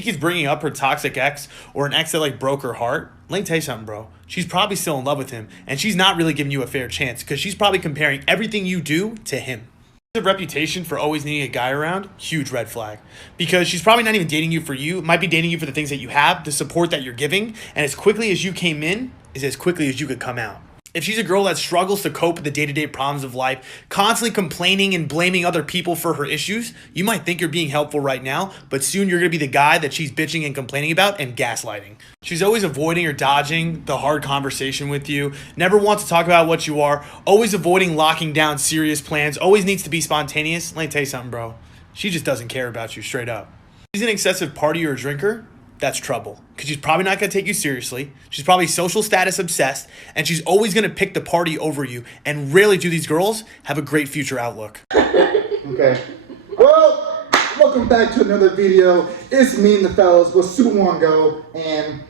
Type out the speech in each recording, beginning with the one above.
she keeps bringing up her toxic ex or an ex that like broke her heart, let me tell you something, bro. She's probably still in love with him, and she's not really giving you a fair chance because she's probably comparing everything you do to him. A reputation for always needing a guy around, huge red flag. Because she's probably not even dating you for you, might be dating you for the things that you have, the support that you're giving, and as quickly as you came in is as quickly as you could come out. If she's a girl that struggles to cope with the day-to-day problems of life, constantly complaining and blaming other people for her issues, you might think you're being helpful right now, but soon you're going to be the guy that she's bitching and complaining about and gaslighting. She's always avoiding or dodging the hard conversation with you, never wants to talk about what you are, always avoiding locking down serious plans, always needs to be spontaneous. Let me tell you something, bro. She just doesn't care about you straight up. If she's an excessive partier or drinker, that's trouble. Because she's probably not going to take you seriously. She's probably social status obsessed. And she's always going to pick the party over you. And rarely do these girls have a great future outlook. Okay. Well, welcome back to another video. It's me and the fellas with Super Wango and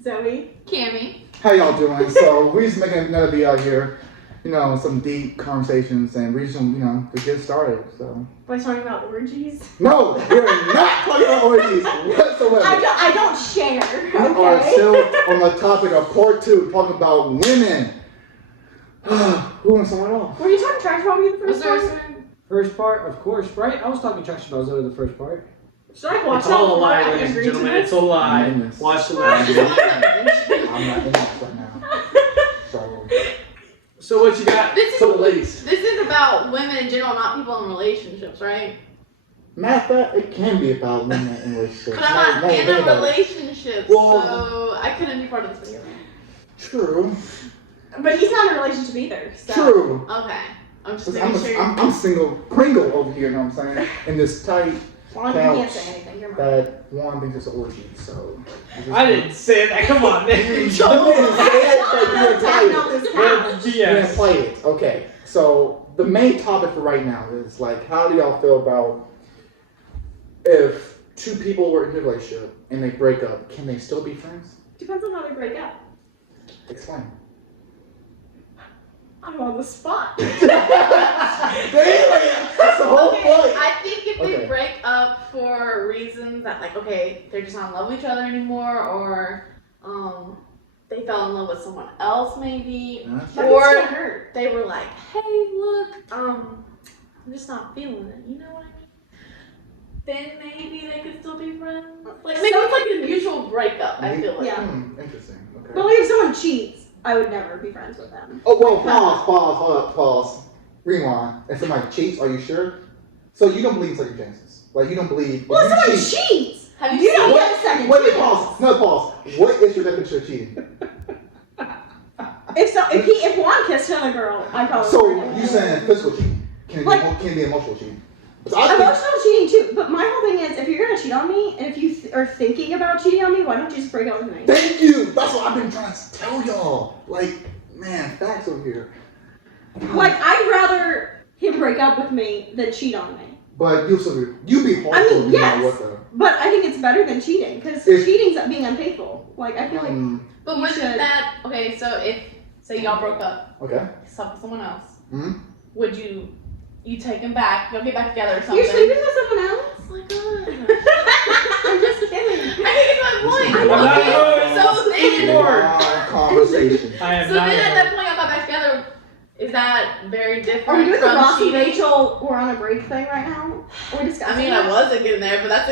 Zoe. Cammy. how y'all doing? So we're just making another video out here. You know, some deep conversations and we just, to get started. So. By talking about orgies. No, we're not talking about orgies whatsoever. I don't share. We are still on the topic of part 2, talking about women. Who wants someone else? Were you talking trash about me the first time? First part, of course, right? I was talking trash about Zoe the first part. Should I watch It's all a that lie, before I ladies and agree to gentlemen. this? It's a lie. Goodness. Watch the movie. I'm not in this right now. So. So what you got? This Ladies. is about women in general, not people in relationships, right? Matter of fact, it can be about women in relationships. But I'm not in a about it. relationship, Well- so I couldn't be part of this video. True. But he's not in a relationship either. So. True. Okay. I'm just 'Cause making sure. I'm single Pringle over here, you know what I'm saying? In this tight Well, you can't say anything. You're mine. that one thinks it's an orgy, so. I didn't say that. Come on, man. You didn't say it, but you didn't play Tapping on it. this Well, couch. You didn't yes. play it. Okay. So the main topic for right now is like, how do y'all feel about if two people were in a relationship and they break up, can they still be friends? Depends on how they break up. Explain. I'm on the spot. Damn, that's the whole Okay, point. I think if they Okay. break up for reasons that, like, okay, they're just not in love with each other anymore, or they fell in love with someone else, maybe, That's That or can still hurt. they were like, hey, look, I'm just not feeling it. You know what I mean? Then maybe they could still be friends. Like, maybe So- it's like a mutual breakup. I feel like. Yeah. Interesting. Okay. But like if someone cheats, I would never be friends with them. Oh, well, pause. Rewind. If somebody cheats, are you sure? So you don't believe in second chances? Like, you don't believe... Well, if if you someone cheats, Have you you seen don't it? get a second Wait, chance. pause. No, pause. What is your definition of cheating? If Juan kissed another girl, I probably So, wouldn't. you saying physical cheating. Can it be emotional cheating? So I think- Emotional cheating too, but my whole thing is, if you're gonna cheat on me, and if you are thinking about cheating on me, why don't you just break up with me? Thank you. That's what I've been trying to tell y'all. Like, man, facts over here. Like, I'd rather him break up with me than cheat on me. But you be hard I mean, no matter yes. what though. But I think it's better than cheating, because If- cheating's being unfaithful. Like, I feel like, But You wasn't should. that okay? So if say y'all broke up, Okay. slept with someone else, Mhm. would you take him back? Y'all get back together or something? you're sleeping with someone else? Oh my god! I'm just kidding. I think it's my point. I'm not Okay, so then, Long conversation. I am so not. then at that point y'all got back together. Is that very different Are we doing the from Ross and cheating? Rachel, we're on a break thing right now? Are we discussing I mean, that? I wasn't getting there, but that's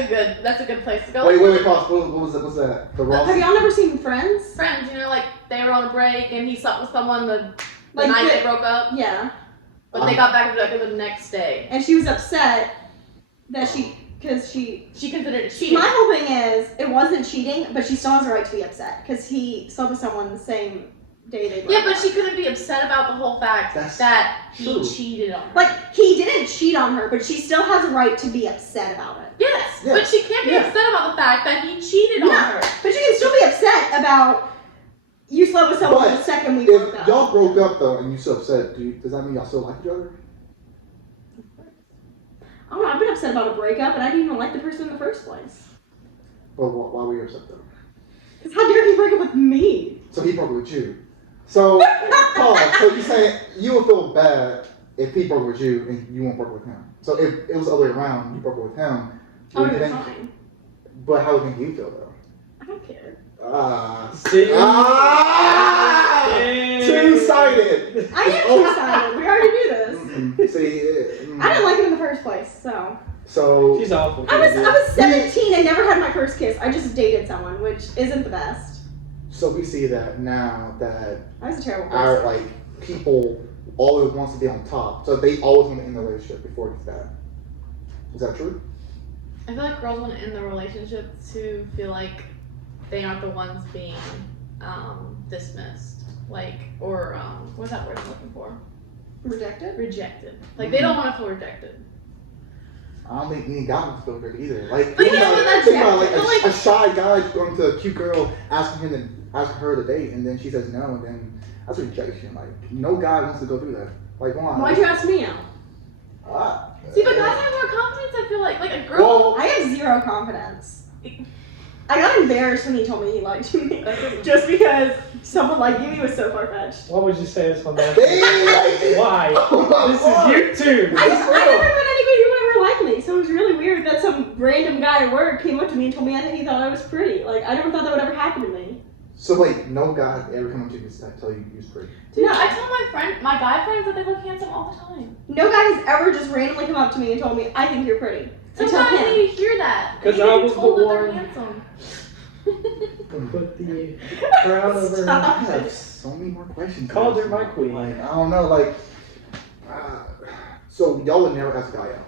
a good place to go. Wait, pause. What was that? What's that? The Ross? Have y'all never seen Friends? Friends, you know, like they were on a break and he slept with someone the Like night the- they broke up, Yeah. but they got back together the next day. And she was upset that because She considered it cheating. my whole thing is, it wasn't cheating, but she still has a right to be upset, because he slept with someone the same day they broke Yeah, but up. she couldn't be upset about the whole fact That's that he true. cheated on her. Like, he didn't cheat on her, but she still has a right to be upset about it. Yes, Yeah. but she can't be Yeah. upset about the fact that he cheated on No, her. but you can still be upset about you slept with someone But the second we broke If up. y'all broke up though, and you so upset, does that mean y'all still like each other? I don't know, I've been upset about a breakup, and I didn't even like the person in the first place. Well, why were you upset though? Because how dare he break up with me? So he broke with you. So, Paul, so you saying you would feel bad if he broke with you and you won't broke with him. So if it was the other way around, you broke with him, Oh, would you you're think? fine. But how would it make you feel though? I don't care. See? Two-sided. I am two-sided. We already knew this. See, I didn't like him in the first place, so. So She's awful. I was 17 and never had my first kiss. I just dated someone, which isn't the best. So we see that now that I was a terrible our person. like people always wants to be on top, so they always want to end the relationship before it's that. Is that true? I feel like girls want to end the relationship to feel like they aren't the ones being dismissed, like, or what's that word I'm looking for? Rejected? Rejected. Like they don't want to feel rejected. I don't think any guy wants to feel good either. Like, But think yeah, about, but that's think about like, but like- a shy guy going to a cute girl, asking her to date, and then she says no, and then that's rejection. Like, no guy wants to go through that. Like, why? Why'd you ask me out? See, but guys have more confidence. I feel like a girl. Well, I have zero confidence. I got embarrassed when he told me he liked me. Just because someone like me was so far-fetched. What would you say is on that? Dang! Why? Oh my This God. is YouTube. I never met anybody who ever liked me, so it was really weird that some random guy at work came up to me and told me he thought I was pretty. Like, I never thought that would ever happen to me. So wait, no guy ever come up to you and tell you you're pretty. Dude, No. I tell my guy friends that they look handsome all the time. No guy has ever just randomly come up to me and told me, I think you're pretty. Until Sometimes him. they hear that. 'Cause They I get was told the that they're one- handsome. Put the crown over her I Stop. have so many more questions. Called her my queen. Like, I don't know, like, so y'all would never ask a guy out.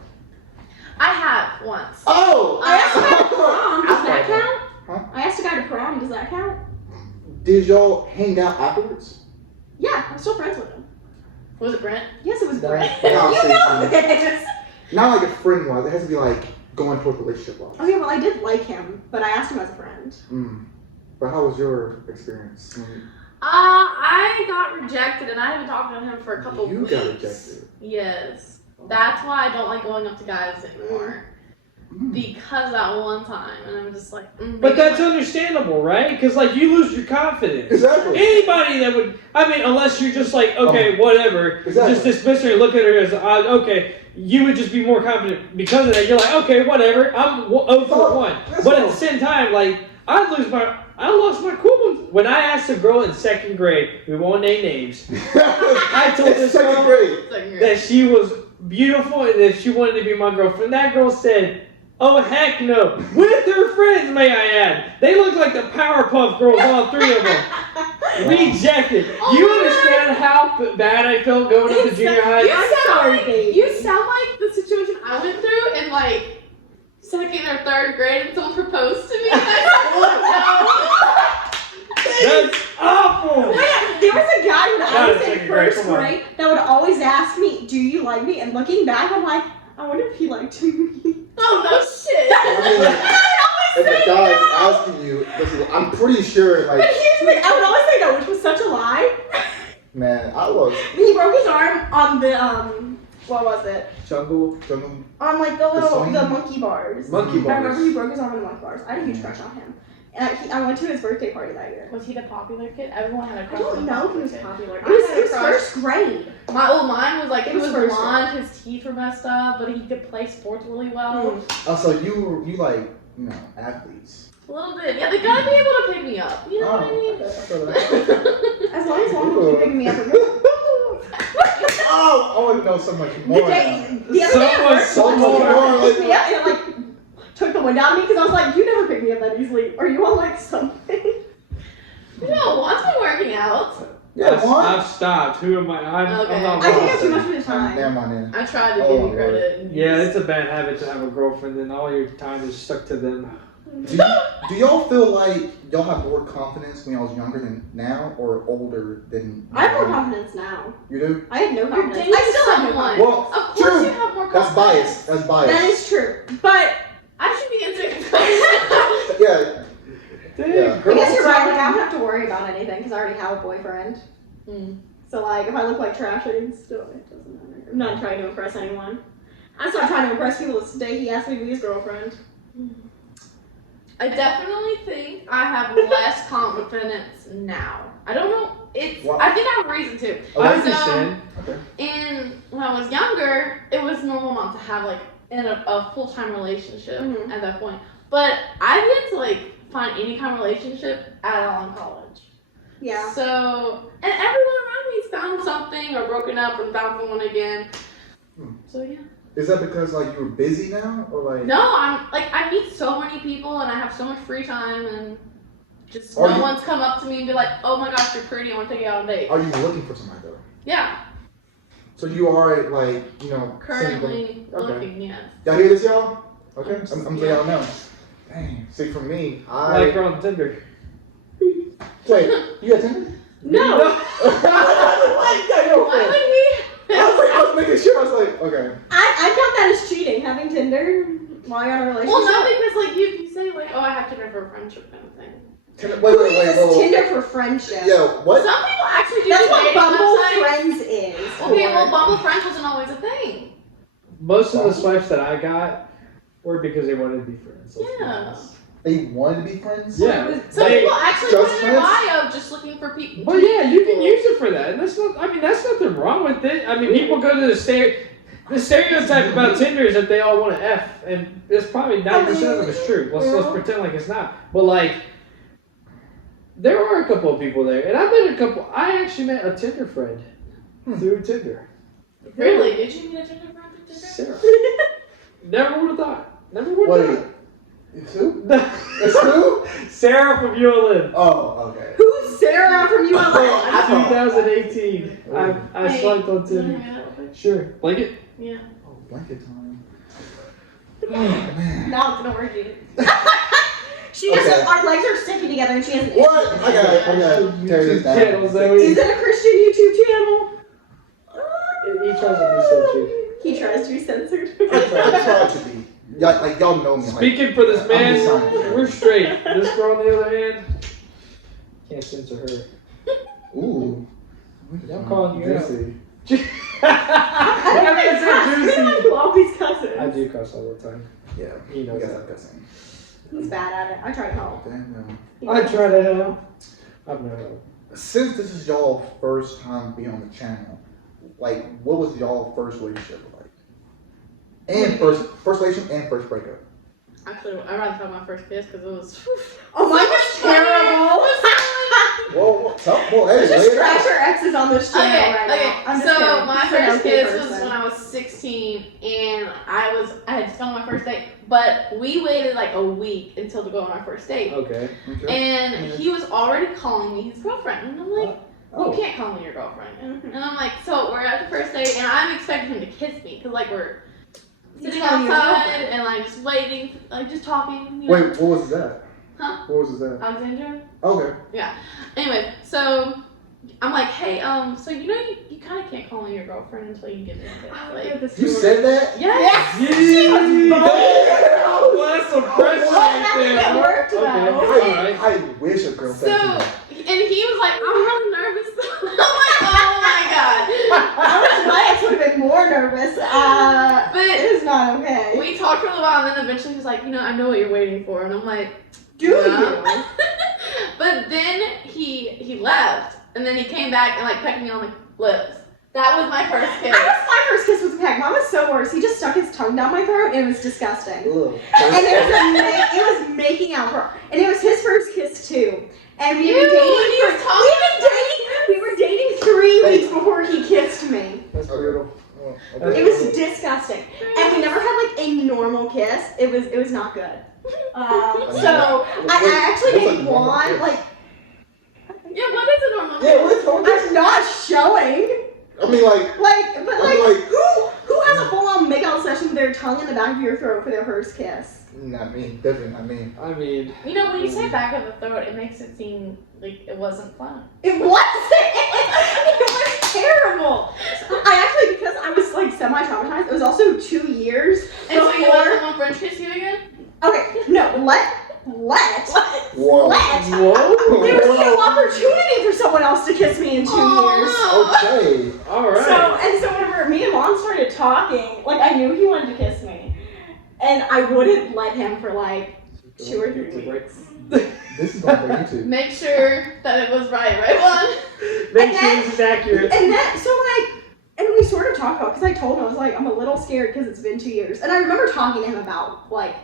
I have once. Oh! I asked a guy to prom. Does that count? Huh? I asked a guy to prom. Does that count? Did y'all hang out afterwards? Yeah, I'm still friends with him. Was it Brent? Yes, it was No. Brett. No, You know seriously. this. Not like a friend wise. It has to be like going towards relationship wise. Okay, well, I did like him, but I asked him as a friend. But how was your experience? I got rejected and I haven't talked to him for a couple You weeks. got rejected. Yes. That's why I don't like going up to guys anymore. Because that one time, and I'm just like, But that's understandable, right? Because like you lose your confidence. Exactly. Anybody that would, I mean, unless you're just like, okay, whatever, Exactly. just dismiss her and look at her as odd, okay, you would just be more confident because of that. You're like, okay, whatever, I'm 0 for 1. That's But at all. the same time, like, I lost my cool ones. When I asked a girl in 2nd grade, we won't name names, I told It's this second girl grade. that she was beautiful and that she wanted to be my girlfriend. That girl said, oh, heck no. With her friends, may I add. They look like the Powerpuff Girls, all 3 of them. Rejected. Oh You my understand how bad I felt going up to junior high? You sound like the situation I went through in like 2nd or 3rd grade and someone proposed to me and I That's awful. Wait, there was a guy when I Not was in in second grade, first come on. grade that would always ask me, do you like me? And looking back, I'm like, I wonder if he liked me. oh no shit. If a guy is asking you, listen, I'm pretty sure, But like, here's the thing, I would always say no, which was such a lie. man, I was He broke his arm on the, what was it? Jungle. On like the little, swing? the monkey bars. Monkey I remember bars. he broke his arm on the monkey bars. I had a huge crush on him. And I went to his birthday party that year. Was he the popular kid? Everyone had a I crush on don't the know if he popular was kid. popular. It I was, had it a was crush. first grade. Mine was like It he was was first blonde, his teeth were messed up, but he could play sports really well. Oh, so you like, you know, athletes. A little bit. Yeah, they gotta be able to pick me up. You know what I mean? okay, I feel that. As long as one will keep picking me up. we're good. Oh, I want to know so much The more. day, the other day at work, so someone more, picked me up and it like took the wind out of me because I was like, you never pick me up that easily. Are you on like something? No, once I'm working out. Yeah, one. I've stopped. Who am I? I'm Okay. not I think I have too Boston. much of the time. Damn, my man. I tried to Oh, give my you credit. Yeah, it's a bad habit to have a girlfriend and all your time is stuck to them. Do y'all feel like y'all have more confidence when y'all was younger than now, or older than? I have more confidence now. You do? I have no You're confidence. dating I still have no someone. confidence. Well, Of course true. you have more That's confidence. bias. That's bias. That is true. But I should be answering the question. Yeah. Dang, Yeah. I guess you're right. Like I don't have to worry about anything because I already have a boyfriend. Hmm. So like, if I look like trash, it doesn't matter. I'm not trying to impress anyone. I'm not trying to impress people. This day he asked me to be his girlfriend. I definitely think I have less confidence now. I don't know. It's. Wow. I think I have a reason to. Oh, I that's- understand. And when I was younger, it was normal not to have like in a full-time relationship Mhm. at that point. But I've yet to like find any kind of relationship at all in college. Yeah. So, and everyone around me's found something or broken up and found someone again. So yeah. Is that because like you were busy now, or like? No, I'm like I meet so many people and I have so much free time and just Are no you- one's come up to me and be like, oh my gosh, you're pretty, I want to take you out on a date. Are you looking for somebody though? Yeah, So you are like, you know, currently single. Okay. looking, yes. Y'all hear this, y'all? Okay, I'm Yeah. letting y'all know. Dang. See, for me, Like her on Tinder. wait. You got Tinder? No. Why would he? I was making sure. I was like, okay. I count that as cheating, having Tinder while you're in a relationship. Well, no, because like you say like, oh, I have Tinder for a friendship kind of thing. Wait. Who uses Tinder for friendship? Yo, what? Some people actually do That's use what dating Bumble websites. Friends is. Okay, for. well, Bumble Friends wasn't always a thing. Most of the swipes that I got were because they wanted to be friends. Let's be Yeah. honest. They wanted to be friends? Yeah. Some They- people actually just put in their friends? bio just looking for people. Well, yeah, you can use it for that, and that's not. I mean, that's nothing wrong with it. I mean, people go to the stereotype about Tinder is that they all want to f, and it's probably 90% of it is true. Let's pretend like it's not. But like, there are a couple of people there, and I met a couple. I actually met a Tinder friend through Tinder. Really? Did you meet a Tinder friend through Tinder? Sarah. Never would have thought. Never would have Wait. thought. It's who? It's who? Sarah from ULM. Oh, okay. Who's Sarah from ULM? 2018. I Hey, swiped on you wanna Tinder. hang out real quick? Sure. Blanket? Yeah. Oh, blanket time. Oh, man. Now it's an orgy. She just Okay. our legs are sticking together and she has an What? I got tear this down. Channel, Zoe. Is it a Christian YouTube channel? He tries to be censored. He tries to be censored. I try to be. Y'all know me. Like, Speaking for this I'm man, just saying. we're straight. This girl, on the other hand, can't censor her. Ooh. I'm calling you out. Juicy. I Why is it juicy? you always cussing. I do cuss all the time. Yeah. He knows you guys that. have cussing. He's bad at it. I try to help. Damn, I try to help. I've never helped. Since this is y'all first time being on the channel, like, what was y'all first relationship like? And first relationship and first breakup. Actually, I'd rather talk about my first kiss because it was. Oh, mine was terrible. Well, hey, Let's lay just it out. trash our exes on this channel Okay, right okay. now. I'm just So kidding. my He's an first okay kiss was person. when I was 16, and I had just gone on my first date, but we waited like a week until to go on our first date. Okay. Okay. And he was already calling me his girlfriend, and I'm like, Oh. you can't call me your girlfriend. Mhm. And I'm like, so we're at the first date, and I'm expecting him to kiss me, cause like we're sitting calling you his outside girlfriend. and like just waiting, like just talking. You know? Wait, what was that? Huh? What was that? Alexandra. Okay. Anyway, so I'm like, hey, so you know you kind of can't call me your girlfriend until you give me a kiss. Like, You said that? yes. Well, that's some pressure Well, right that there. didn't work, though. Okay. I wish a girl So, said and that. he was like, I'm really nervous. I'm like, oh my god. My ex would have been more nervous. But it is not okay. we talked for a little while, and then eventually he was like, I know what you're waiting for, and I'm like, Do yeah. you? But then he left, and then he came back and like pecked me on the lips. That was my first kiss. My first kiss was a peck. Mine was so worse. He just stuck his tongue down my throat and it was disgusting. Ugh. And it was making out for, and it was his first kiss too. And we were Ew, dating. he was talking We were dating 3 weeks before he kissed me. That's brutal. It was disgusting, and we never had like a normal kiss. It was not good. So I actually What's a made normal one kiss? like Yeah, what is a normal Yeah, what is wrong with I'm not showing. I mean, like, But I'm like- who has a full on makeout session with their tongue in the back of your throat for their first kiss? not me. Definitely not me. I mean, when you say back of the throat, it makes it seem like it wasn't fun. It wasn't. It was terrible. I actually, because I was like semi traumatized. It was also 2 years And so you let before. someone French kiss you again? Okay, no, let. Whoa. whoa. There was no opportunity for someone else to kiss me in 2 years. Okay. All right. So whenever me and Mom started talking, like I knew he wanted to kiss me, and I wouldn't let him for like 2 or 3 weeks. This is going for YouTube. Make sure that it was right one. Make And sure then- this is accurate. And then and we sort of talked about, because I told him, I was like, I'm a little scared because it's been 2 years, and I remember talking to him about like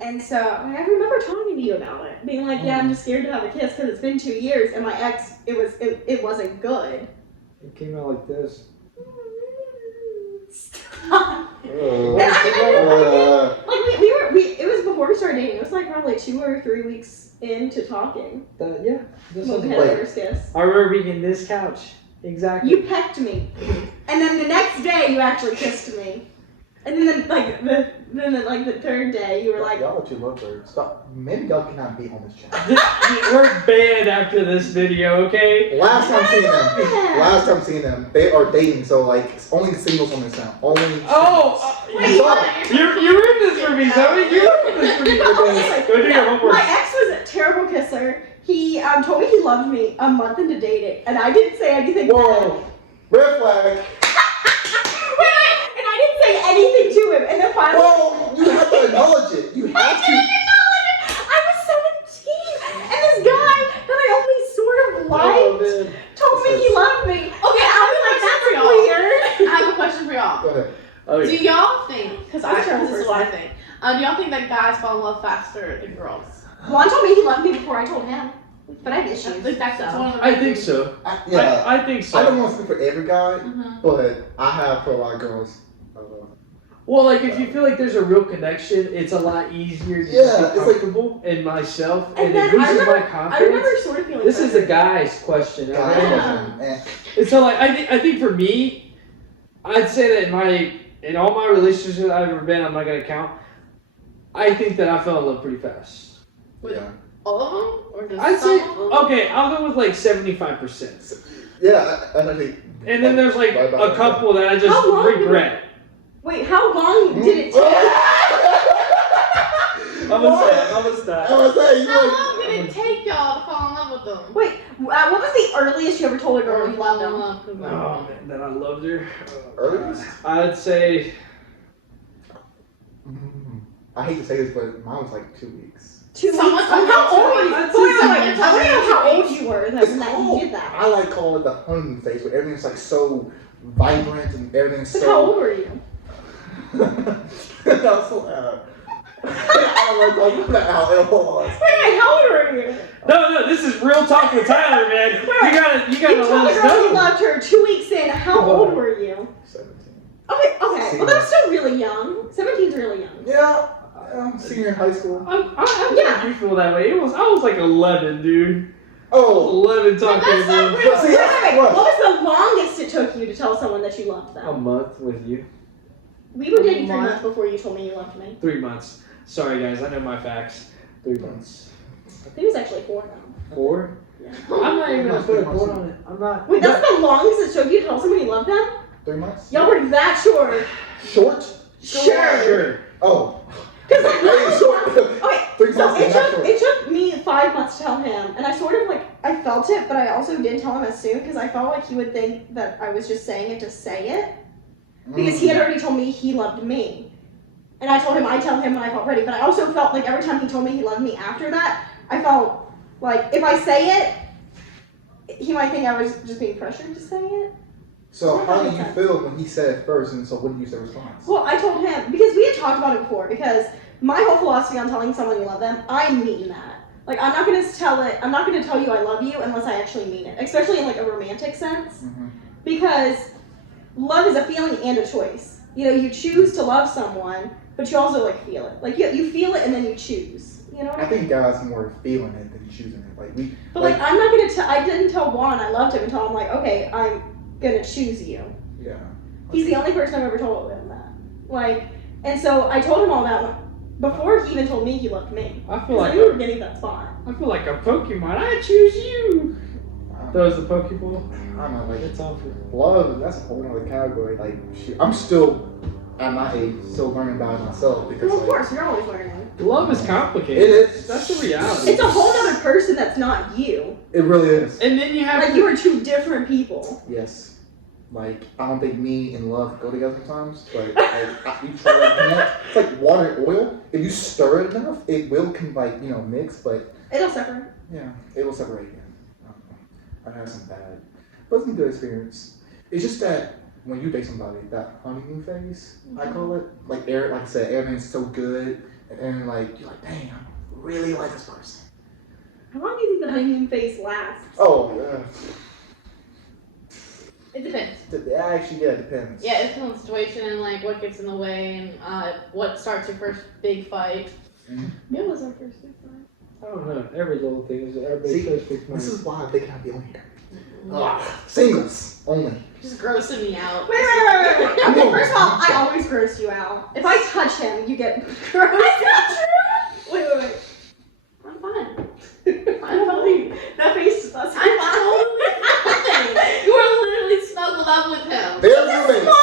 And so I remember talking to you about it, being like, yeah, I'm just scared to have a kiss because it's been 2 years, and my ex, it wasn't good. It came out like this. Stop. And like it was before we started dating. It was like probably 2 or 3 weeks into talking. Yeah. This When was we had our first kiss. I remember being in this couch. Exactly. You pecked me, and then the next day you actually kissed me, and then the third day you were like, y'all let you love her. Stop. Maybe y'all cannot be on this channel. We're banned after this video, okay? Last time Yeah. seeing them, they are dating. So like, it's only singles on this channel. Only. Wait, saw what? You ruined this for me, Zoe. You ruined this for me. Go do your homework. My ex was a terrible kisser. He told me he loved me a month into dating, and I didn't say anything. Whoa. Red flag. And I didn't say anything to him, and then finally. Well, you have to acknowledge it. You I have to. didn't acknowledge it. I was 17, and this guy that I only sort of liked told me he loved me. Okay, I was like, that's for y'all. weird. I have a question for y'all. Go ahead. Oh, Do y'all think, because I'm a terrible this is what I person. think, do y'all think that guys fall in love faster than girls? Juan told me he loved me before I told him, but I had issues. I think that's one of the I think reasons. so. Yeah. I think so. I don't want to speak for every guy, Mhm. but I have for a lot of girls. Well, like if you feel like there's a real connection, it's a lot easier to Yeah, feel it's like- comfortable in myself, And and then it boosts I my remember confidence. sort of feeling. This is a pressured. guy's question. Guys, Okay? Yeah. And so, like, I think for me, I'd say that in all my relationships I've ever been, I'm not gonna count. I think that I fell in love pretty fast. Yeah. All of them? Or just I'd some say of them? okay. I'll go with like 75%, Yeah, I think. and then there's like a couple that I just How long did regret. Wait, how long did it take? I'm gonna stop. I was saying, How long did it take y'all to fall in love with them? Wait, what was the earliest you ever told a girl you loved them? Oh man, that I loved her. Earliest? I'd say I hate to say this, but mine was like 2 weeks. 2 weeks. Someone told me How old were you? I'd Wait, say wait, some- wait. I want to know how old you were when that you did that. I like calling it the honeymoon phase, where everything's like so vibrant and everything's But so. how old were you? That was so loud. I don't like talking about how it was. Wait, how old were you? no. This is real talk with Tyler, man. You gotta You told let a us girl you know. loved her 2 weeks in. How old were you? 17. Okay. Well, that's still really young. 17's really young. Yeah, I'm senior in high school. I'm Yeah. glad you feel that way. I was like 11, dude. I was Oh, 11 talking that's to not them. real. see, Wait, that's wait, what what. was the longest it took you to tell someone that you loved A them? month with you. We were dating 3 month. months before you told me you loved me. 3 months. Sorry, guys. I know my facts. 3 months. I think it was actually 4 now. 4? I'm not even gonna put a quote on it. I'm not. Wait, that's the longest it took you to tell someone you loved them? 3 months? Y'all were that short. Short? Sure. Oh. Because like, Hey, short. okay, 3 so months is not short. it took me 5 months to tell him, and I sort of like, I felt it, but I also didn't tell him as soon because I felt like he would think that I was just saying it to say it. Because he had already told me he loved me. And I told him I'd tell him when I felt ready, but I also felt like every time he told me he loved me after that, I felt like if I say it, he might think I was just being pressured to say it. So how did you feel when he said it first, and so what did you say response? Well, I told him, because we had talked about it before, because my whole philosophy on telling someone you love them, I mean that. Like, I'm not gonna tell you I love you unless I actually mean it, especially in like a romantic sense, because love is a feeling and a choice. You know, you choose to love someone, but you also like feel it. Like you feel it and then you choose. You know what I I mean? think guys more feeling it than choosing it. Like we. But like, I'm not gonna I didn't tell Juan I loved him until I'm like, okay, I'm gonna choose you. Yeah. He's the only person I've ever told him that. Like, and so I told him all that before he even told me he loved me. I feel Because like I knew we were getting that spot. I feel like a Pokemon. I choose you. Those the Pokeball. I don't know, like It's awful. love. That's a whole other category. Like shoot, I'm still at my age still learning about it myself because Well, of like, course, you're always learning. Love is complicated. It is. That's the reality. It's a whole other person that's not you. it really is. And then you have Like, to, you are two different people. Yes. Like I don't think me and love go together sometimes, but you try to connect. It's like water and oil. If you stir it enough, it will mix, but It'll separate. yeah, it will separate again. I don't know. I've had some bad, but some good experience. It's just that when you date somebody, that honeymoon phase, I call it, like I said, everything's so good, and then like you're like, dang, I really like this person. How long do you think the honeymoon phase lasts? Oh, It depends. actually, yeah, it depends. Yeah, it depends on the situation and like what gets in the way and what starts your first big fight. It was our first big fight. I don't know. Every little thing is everybody See, says big This money. is why they cannot be on here. Singles only. Just grossing me out. Wait. Okay, first of all, I always gross you out. If I touch him, you get grossed out. Wait. I'm fine. I'm totally, that face does I'm totally fine. You are literally snuggled up with him. They're roommates. small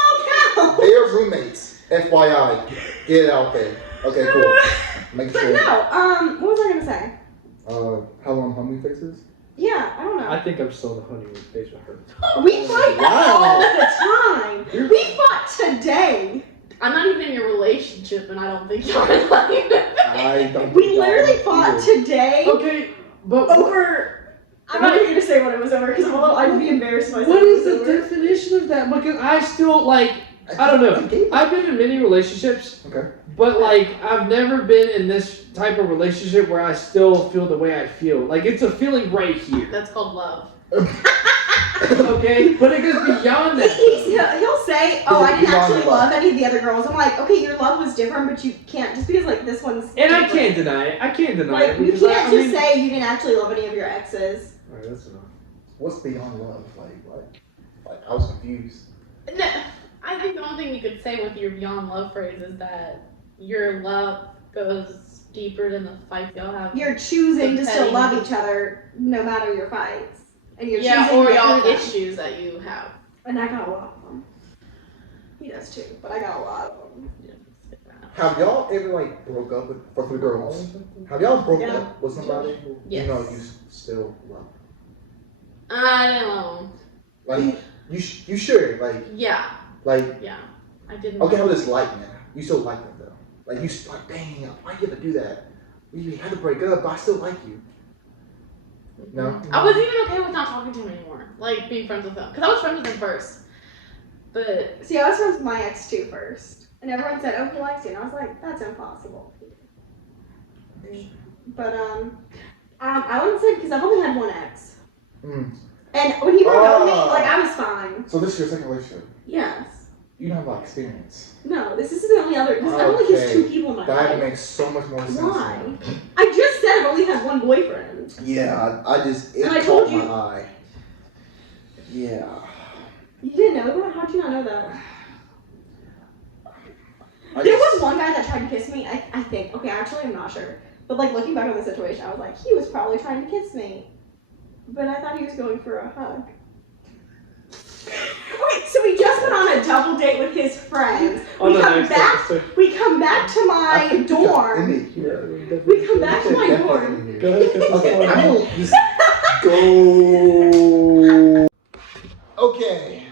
cow. They're roommates. FYI. Get it out there. Okay, cool. Make But sure. no, what was I gonna say? How long honey fixes? Yeah, I don't know. I think I'm still the honeymoon phase with her. We fight Wow. all the time. We fought today. I'm not even in your relationship, and I don't think you're like. I don't. We think y'all literally like fought either. today Okay, but over. I'm not even gonna say what it was over because I'd be embarrassed myself. what is if it the was over. definition of that? Because I still like. I don't know. I've been in many relationships, Okay. but like I've never been in this type of relationship where I still feel the way I feel. Like it's a feeling right here. That's called love. Okay, but it goes beyond that. though. He'll say, "Oh, I didn't Beyond actually love. love any of the other girls." I'm like, "Okay, your love was different, but you can't just because like this one's." And I different. can't deny it. I can't deny Like it. you because can't I just mean, say you didn't actually love any of your exes. Alright, that's enough. What's beyond love? Like I was confused. No, I think the only thing you could say with your beyond love phrase is that your love goes deeper than the fights y'all have. You're choosing to still Depending. love each other no matter your fights, and you're yeah, choosing or to get y'all through them. issues that you have. And I got a lot of them. He does too, but I got a lot of them. Have y'all ever like broke up with for the girls? Have y'all broke Yeah. up with somebody? Yes. You know you still love. I don't know. Like you should Yeah, like. yeah. I didn't. Okay, how does like now? You still like them though. Like you like, dang, why you have to do that? We had to break up, but I still like you. No. I wasn't even okay with not talking to him anymore. Like being friends with him, because I was friends with him first. But See, I was friends with my ex too first, and everyone said, "Oh, he likes you," and I was like, "That's impossible." But I wouldn't say because I've only had one ex, Mm. and when he broke up with me, Oh. like I was fine. So this is your second relationship. Yes. You don't have a lot of experience. No, this is the only other. I've only kissed Okay. 2 people in my That life. makes so much more sense. Why? now. I just said I've only had one boyfriend. Yeah, I just it And I caught told my you. eye. Yeah. You didn't know that? How'd you not know that? I There just- was one guy that tried to kiss me. I think. Okay, actually, I'm not sure. But like looking back on the situation, I was like, he was probably trying to kiss me, but I thought he was going for a hug. Wait, so we just went on a double date with his friends. On the We come next back. episode. We come back to I my think you got dorm. in it here. We come back to my Definitely dorm. in here. Go ahead. Okay, I'm gonna just go. Okay.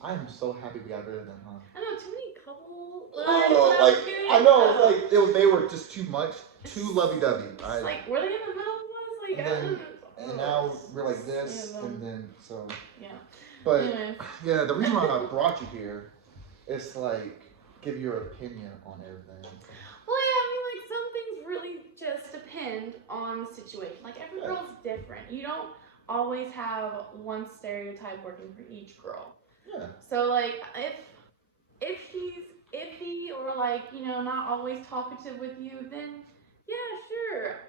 I am so happy we got rid of them, huh? I know too many couples. Oh, like I know, like they were just too much, too lovey-dovey. Like were they in the middle of us? Like And I then- don't. And now we're like this, Yeah, and then so. Yeah. But Anyway. yeah, the reason why I brought you here is to like give your opinion on everything. Well, yeah, I mean, like, some things really just depend on the situation. Like, every Yeah. girl's different. You don't always have one stereotype working for each girl. Yeah. So, like, if he's iffy or, like, you know, not always talkative with you, then, yeah, sure.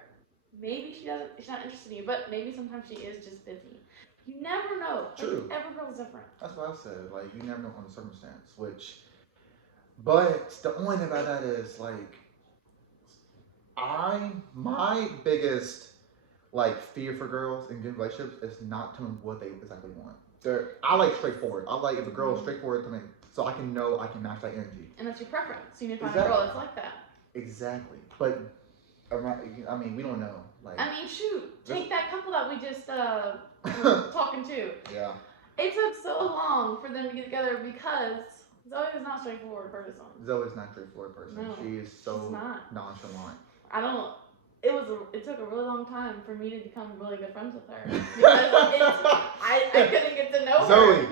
Maybe she's not interested in you, but maybe sometimes she is just busy. You never know. Like, True. every girl's different. That's what I said. Like you never know on the circumstance. But the only thing about that is like, my biggest like fear for girls in good relationships is not telling them what they exactly want. I like straightforward. I like if a girl is straightforward to me, so I can know I can match that energy. And that's your preference. So you need to find Exactly. a girl that's like that. Exactly. But I mean, we don't know. Like. I mean, shoot. This- Take that couple that we just were talking to. Yeah. It took so long for them to get together because Zoe was not a straightforward person. Zoe's not a straightforward person. No, She is so she's not. nonchalant. I don't. It took a really long time for me to become really good friends with her because I couldn't get to know her. Zoe,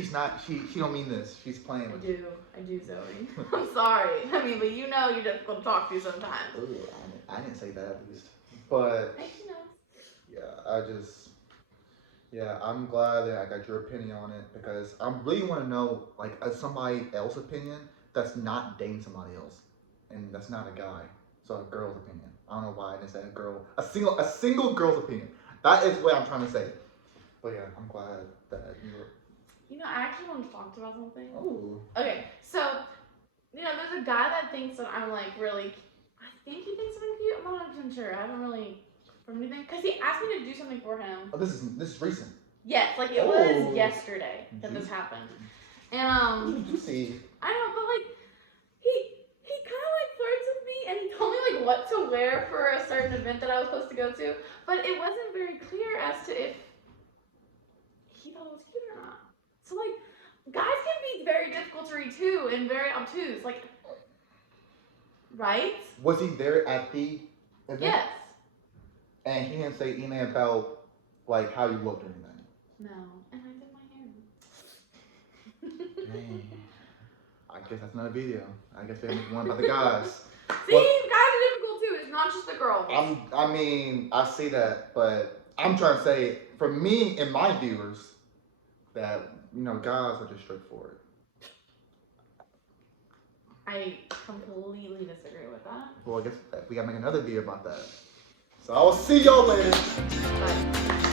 she's not. She don't mean this. She's playing with you. I do, Zoe. I'm sorry. I mean, but you know you're difficult to talk to sometimes. Ooh, I didn't say that at least. But You know. yeah, I'm glad that I got your opinion on it because I really want to know like somebody else's opinion that's not dating somebody else, and that's not a guy. So a girl's opinion. I don't know why I didn't say a girl. A single girl's opinion. That is what I'm trying to say. But yeah, I'm glad that you were. You know, I actually want to talk about something. Oh. Okay, so, you know, there's a guy that thinks that I'm like really, I think he thinks I'm cute. I'm not 100% sure. I haven't really from anything. Because he asked me to do something for him. Oh, this is recent. Yes, like it Oh. was yesterday that this happened. And, See. I don't know, but like, he kind of like flirts with me and he told me like what to wear for a certain event that I was supposed to go to. But it wasn't very clear as to if he thought it was cute or not. So like, guys can be very difficult to read too and very obtuse. Like, right? Was he there at the event? Yes. And he didn't say anything about like how you looked or anything. No. And I did my hair. Dang. I guess that's another video. I guess they make one about the guys. See, Well- guys are difficult too. It's not just the girls. I mean, I see that, but I'm trying to say, for me and my viewers, that, you know, guys are just straightforward. I completely disagree with that. Well, I guess we gotta make another video about that. So I will see y'all later. But